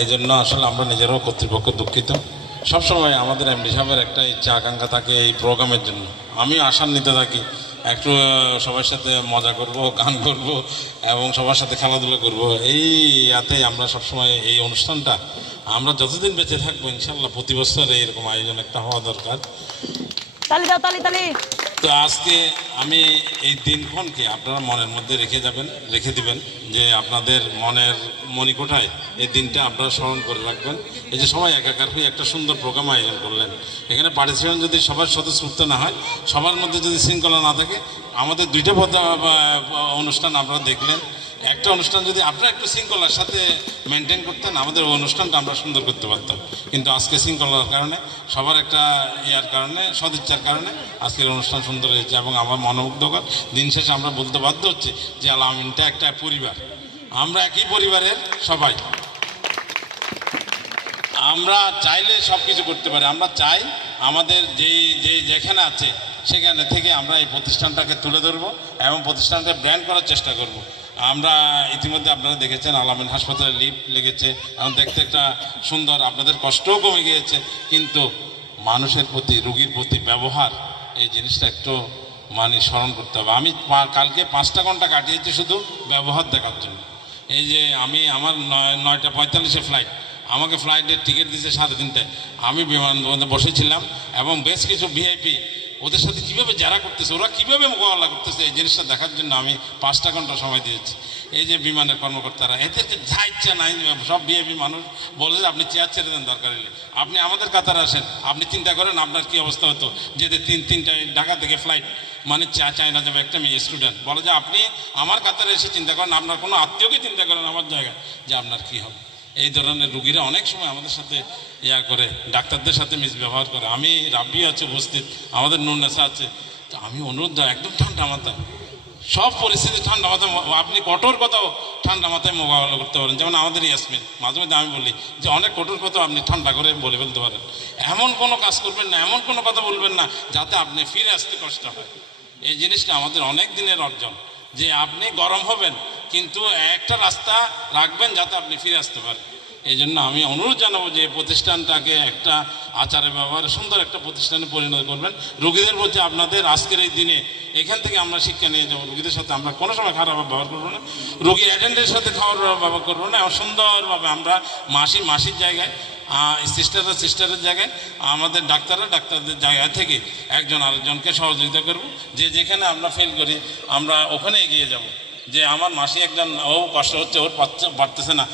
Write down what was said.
এই জন্য আসলে আমরা নিজেরাও কর্তৃপক্ষ দুঃখিত। সবসময় আমাদের এমডি সাহেবের একটা ইচ্ছা আকাঙ্ক্ষা থাকে এই প্রোগ্রামের জন্য। আমিও আশান্বিত থাকি একটু সবার সাথে মজা করব, গান করব এবং সবার সাথে খেলাধুলা করব। এই ইয়াতেই আমরা সবসময় এই অনুষ্ঠানটা আমরা যতদিন বেঁচে থাকবো ইনশাল্লাহ প্রতি বছর এইরকম আয়োজন একটা হওয়া দরকার। তালি দাও, তালি তালি। তো আজকে আমি এই দিনক্ষণকে আপনারা মনের মধ্যে রেখে দিবেন যে আপনাদের মনের মণিকোঠায় এই দিনটা আপনারা স্মরণ করে রাখবেন। এই যে সবাই একাকার হয়ে একটা সুন্দর প্রোগ্রাম আয়োজন করলেন, এখানে পার্টিসিপেন্ট যদি সবার স্বতঃস্ফূর্ত না হয়, সবার মধ্যে যদি শৃঙ্খলা না থাকে, আমাদের দুইটা অনুষ্ঠান আপনারা দেখলেন। একটা অনুষ্ঠান যদি আপনারা একটু শৃঙ্খলার সাথে মেনটেন করতেন, আমাদের ওই অনুষ্ঠানটা আমরা সুন্দর করতে পারতাম। কিন্তু আজকে শৃঙ্খলার কারণে, সবার একটা ইয়ার কারণে, সদিচ্ছার কারণে আজকের অনুষ্ঠান সুন্দর হয়েছে এবং আমার মনোমুগ্ধকর। দিন শেষে আমরা বলতে বাধ্য হচ্ছি যে আল আমিনটা একটা পরিবার, আমরা একই পরিবারের সবাই। আমরা চাইলে সব কিছু করতে পারি। আমরা চাই আমাদের যেখানে আছে সেখানে থেকে আমরা এই প্রতিষ্ঠানটাকে তুলে ধরবো এবং প্রতিষ্ঠানটা ব্র্যান্ড করার চেষ্টা করব। আমরা ইতিমধ্যে আপনারা দেখেছেন আল আমিন হাসপাতালে লিফট লেগেছে এবং দেখতে একটা সুন্দর, আপনাদের কষ্টও কমে গিয়েছে। কিন্তু মানুষের প্রতি, রোগীর প্রতি ব্যবহার, এই জিনিসটা একটু স্মরণ করতে হবে। আমি কালকে 5টা ঘন্টা কাটিয়েছি শুধু ব্যবহার দেখার জন্য। এই যে আমার 9:45 ফ্লাইট, আমাকে ফ্লাইটের টিকিট দিয়েছে 3:30টায়। আমি বিমানবন্দরে বসেছিলাম এবং বেশ কিছু ভিআইপি ওদের সাথে কীভাবে যারা করতেছে, ওরা কীভাবে মোকাবেলা করতেছে, এই জিনিসটা দেখার জন্য আমি 5টা ঘন্টা সময় দিয়েছি। এই যে বিমানের কর্মকর্তারা, এদেরকে যা ইচ্ছা নাই, সব ভিআইপি মানুষ বলে যে আপনি চেয়ার ছেড়ে দেন, দরকার হলে আপনি আমাদের কাতারে আসেন। আপনি চিন্তা করেন আপনার কী অবস্থা হতো যেতে 3টায় ঢাকা থেকে ফ্লাইট, চায়না যাবে একটা মেয়ে স্টুডেন্ট, বলে যে আপনি আমার কাতারে এসে চিন্তা করেন, আপনার কোনো আত্মীয়কে চিন্তা করেন আমার জায়গায়, যে আপনার কী হবে। এই ধরনের রুগীরা অনেক সময় আমাদের সাথে করে, ডাক্তারদের সাথে মিসব্যবহার করে। আমি রাব্বি আছে উপস্থিত, আমাদের নুরনেসা আছে, তো আমি অনুরোধ একদম ঠান্ডা মাথায়, সব পরিস্থিতি ঠান্ডা মাথায়, আপনি কঠোর কথাও ঠান্ডা মাথায় মোকাবেলা করতে পারেন। যেমন আমাদের ইয়াসমিন, মাঝে মধ্যে আমি বলি যে অনেক কঠোর কথা আপনি ঠান্ডা করে বলে ফেলতে পারেন। এমন কোনো কাজ করবেন না, এমন কোনো কথা বলবেন না যাতে আপনি ফিরে আসতে কষ্ট হয়। এই জিনিসটা আমাদের অনেক দিনের অর্জন, যে আপনি গরম হবেন কিন্তু একটা রাস্তা রাখবেন যাতে আপনি ফিরে আসতে পারেন। এই জন্য আমি অনুরোধ জানাবো যে প্রতিষ্ঠানটাকে একটা আচারে ব্যবহারে সুন্দর একটা প্রতিষ্ঠানে পরিণত করবেন। রোগীদের বলছে আপনাদের আজকের এই দিনে এখান থেকে আমরা শিক্ষা নিয়ে যাবো, রোগীদের সাথে আমরা কোনো সময় খারাপ ব্যবহার করবো না, রোগী অ্যাটেন্ডের সাথে খাওয়ার ব্যবহার করবো না, এবং সুন্দরভাবে আমরা মাসির জায়গায়, সিস্টারের জায়গায়, আমাদের ডাক্তারদের জায়গা থেকে একজন আরেকজনকে সহযোগিতা করব। যে যেখানে আমরা ফেল করি আমরা ওখানে এগিয়ে যাব, যে আমার মাসি একজন, ও কষ্ট হচ্ছে, ওর পারতেছে না,